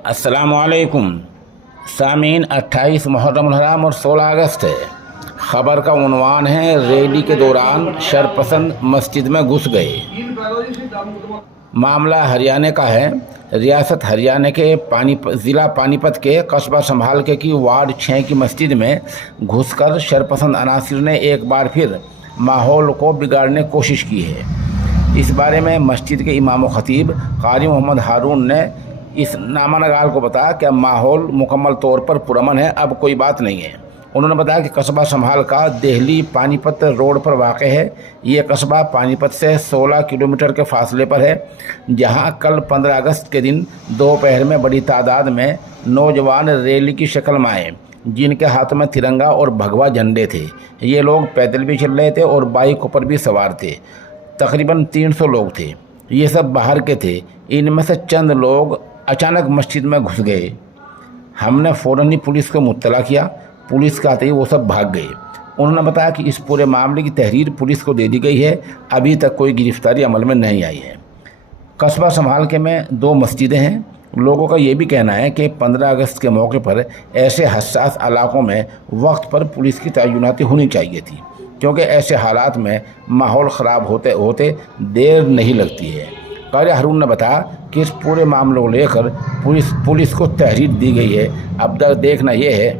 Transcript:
अस्सलामुअलैकुम सामीन। 28 मुहर्रम हराम और 16 अगस्त है। खबर का उन्वान है, रैली के दौरान शरपसंद मस्जिद में घुस गए। मामला हरियाणा का है। रियासत हरियाणा के ज़िला पानीपत के कस्बा संभाल के की वार्ड 6 की मस्जिद में घुसकर शरपसंद अनासिर ने एक बार फिर माहौल को बिगाड़ने की कोशिश की है। इस बारे में मस्जिद के इमाम खतीब कारी मोहम्मद हारून ने इस नामानगार को बताया कि अब माहौल मुकम्मल तौर पर पुरअमन है, अब कोई बात नहीं है। उन्होंने बताया कि कस्बा संभाल का देहली पानीपत रोड पर वाक़ है। ये कस्बा पानीपत से 16 किलोमीटर के फासले पर है, जहां कल 15 अगस्त के दिन दोपहर में बड़ी तादाद में नौजवान रैली की शक्ल में आए, जिनके हाथों में तिरंगा और भगवा झंडे थे। ये लोग पैदल भी चल रहे थे और बाइकों पर भी सवार थे। तकरीबन 300 लोग थे। ये सब बाहर के थे। इनमें से चंद लोग अचानक मस्जिद में घुस गए। हमने फ़ौरन ही पुलिस को मुत्तला किया। पुलिस के आते ही वो सब भाग गए। उन्होंने बताया कि इस पूरे मामले की तहरीर पुलिस को दे दी गई है। अभी तक कोई गिरफ्तारी अमल में नहीं आई है। कस्बा संभाल के में 2 मस्जिदें हैं। लोगों का ये भी कहना है कि 15 अगस्त के मौके पर ऐसे हसास इलाकों में वक्त पर पुलिस की तैनाती होनी चाहिए थी, क्योंकि ऐसे हालात में माहौल ख़राब होते होते देर नहीं लगती है। कारी हारून ने बताया कि इस पूरे मामले को लेकर पुलिस को तहरीर दी गई है। अब तक देखना यह है